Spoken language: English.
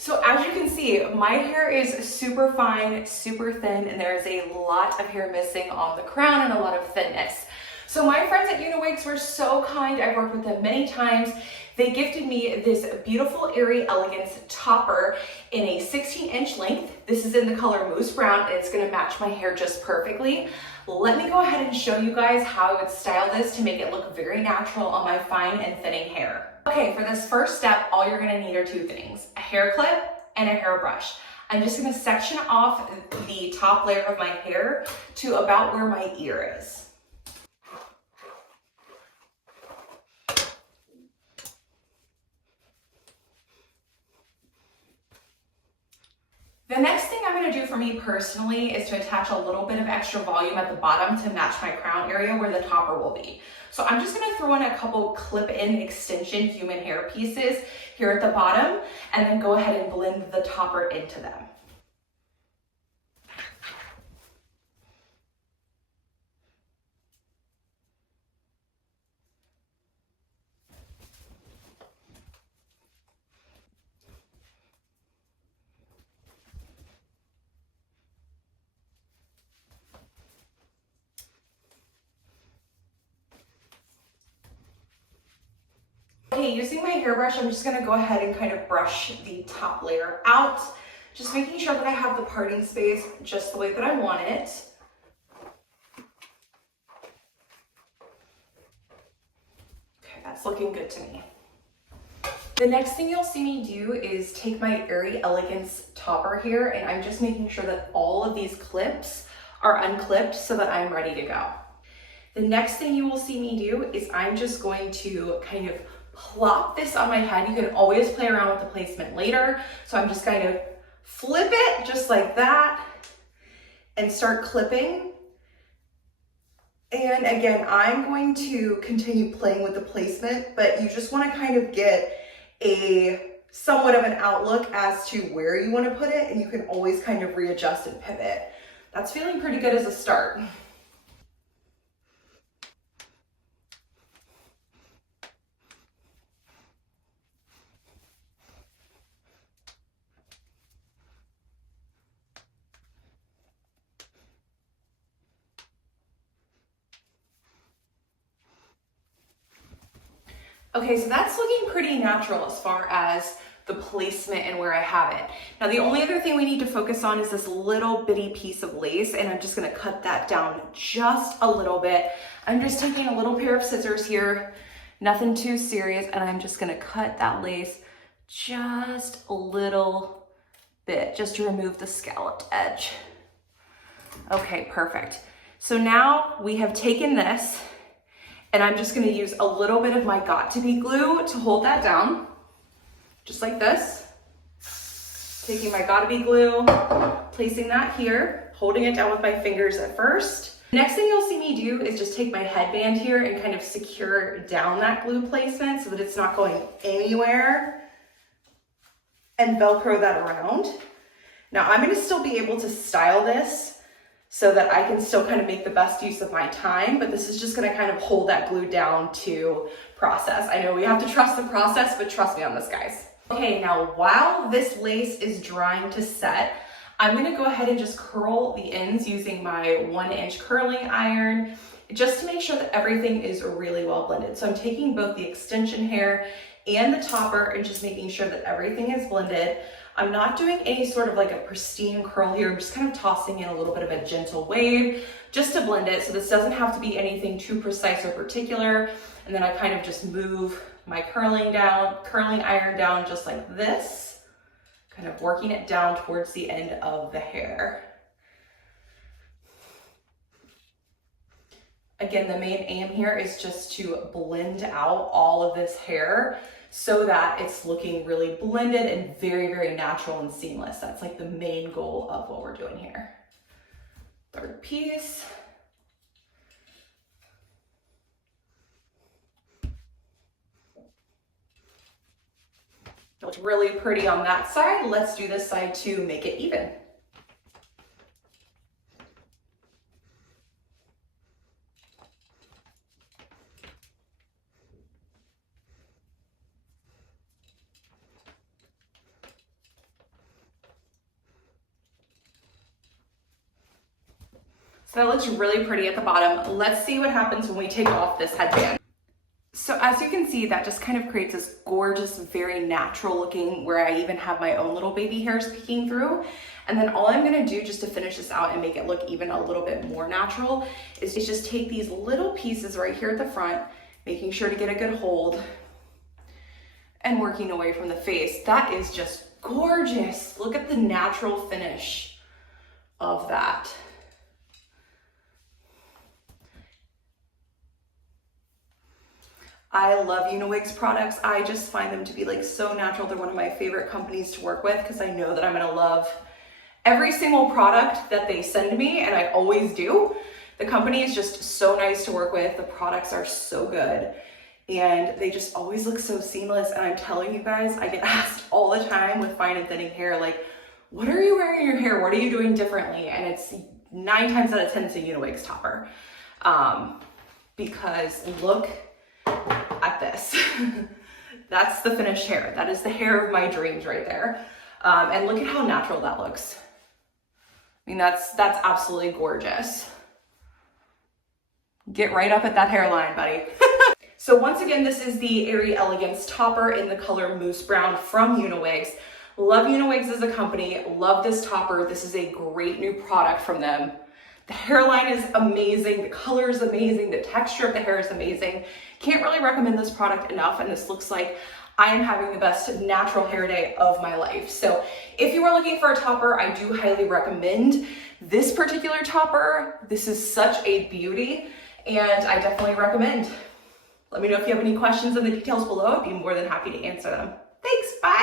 So as you can see, my hair is super fine, super thin, and there is a lot of hair missing on the crown and a lot of thinness. So my friends at Uniwigs were so kind. I've worked with them many times. They gifted me this beautiful Airy Elegance topper in a 16-inch length. This is in the color Moose Brown, and it's gonna match my hair just perfectly. Let me go ahead and show you guys how I would style this to make it look very natural on my fine and thinning hair. Okay, for this first step, all you're gonna need are two things, a hair clip and a hairbrush. I'm just gonna section off the top layer of my hair to about where my ear is. The next thing I'm gonna do for me personally is to attach a little bit of extra volume at the bottom to match my crown area where the topper will be. So I'm just gonna throw in a couple clip-in extension human hair pieces here at the bottom and then go ahead and blend the topper into them. Okay, using my hairbrush, I'm just gonna go ahead and kind of brush the top layer out, just making sure that I have the parting space just the way that I want it. Okay, that's looking good to me. The next thing you'll see me do is take my Airy Elegance topper here, and I'm just making sure that all of these clips are unclipped so that I'm ready to go. The next thing you will see me do is I'm just going to kind of plop this on my head. You can always play around with the placement later. So I'm just kind of flip it just like that and start clipping. And again, I'm going to continue playing with the placement, but you just want to kind of get a somewhat of an outlook as to where you want to put it, and you can always kind of readjust and pivot. That's feeling pretty good as a start. Okay, so that's looking pretty natural as far as the placement and where I have it. Now the only other thing we need to focus on is this little bitty piece of lace, and I'm just gonna cut that down just a little bit. I'm just taking a little pair of scissors here, nothing too serious, and I'm just gonna cut that lace just a little bit, just to remove the scalloped edge. Okay, perfect. So now we have taken this, and I'm just gonna use a little bit of my Got2b glue to hold that down, just like this. Taking my Got2b glue, placing that here, holding it down with my fingers at first. Next thing you'll see me do is just take my headband here and kind of secure down that glue placement so that it's not going anywhere, and Velcro that around. Now I'm gonna still be able to style this so that I can still kind of make the best use of my time, but this is just gonna kind of hold that glue down to process. I know we have to trust the process, but trust me on this, guys. Okay, now while this lace is drying to set, I'm gonna go ahead and just curl the ends using my 1-inch curling iron, just to make sure that everything is really well blended. So I'm taking both the extension hair and the topper and just making sure that everything is blended. I'm not doing any sort of like a pristine curl here. I'm just kind of tossing in a little bit of a gentle wave just to blend it. So this doesn't have to be anything too precise or particular. And then I kind of just move my curling iron down just like this, kind of working it down towards the end of the hair. Again, the main aim here is just to blend out all of this hair so that it's looking really blended and very, very natural and seamless. That's like the main goal of what we're doing here. Third piece. It looks really pretty on that side. Let's do this side to make it even. So that looks really pretty at the bottom. Let's see what happens when we take off this headband. So as you can see, that just kind of creates this gorgeous, very natural looking, where I even have my own little baby hairs peeking through. And then all I'm gonna do just to finish this out and make it look even a little bit more natural is just take these little pieces right here at the front, making sure to get a good hold and working away from the face. That is just gorgeous. Look at the natural finish of that. I love Uniwigs products. I just find them to be like so natural. They're one of my favorite companies to work with because I know that I'm gonna love every single product that they send me, and I always do. The company is just so nice to work with. The products are so good and they just always look so seamless. And I'm telling you guys, I get asked all the time with fine and thinning hair, like, what are you wearing in your hair? What are you doing differently? And it's 9 times out of 10, it's a Uniwigs topper. Because look at this. That's the finished hair. That is the hair of my dreams right there. And look at how natural that looks. I mean, that's absolutely gorgeous. Get right up at that hairline, buddy. So once again, this is the Airy Elegance topper in the color Moose Brown from Uniwigs. Love Uniwigs as a company. Love this topper. This is a great new product from them. The hairline is amazing. The color is amazing. The texture of the hair is amazing. Can't really recommend this product enough. And this looks like I am having the best natural hair day of my life. So if you are looking for a topper, I do highly recommend this particular topper. This is such a beauty and I definitely recommend. Let me know if you have any questions in the details below. I'd be more than happy to answer them. Thanks, bye.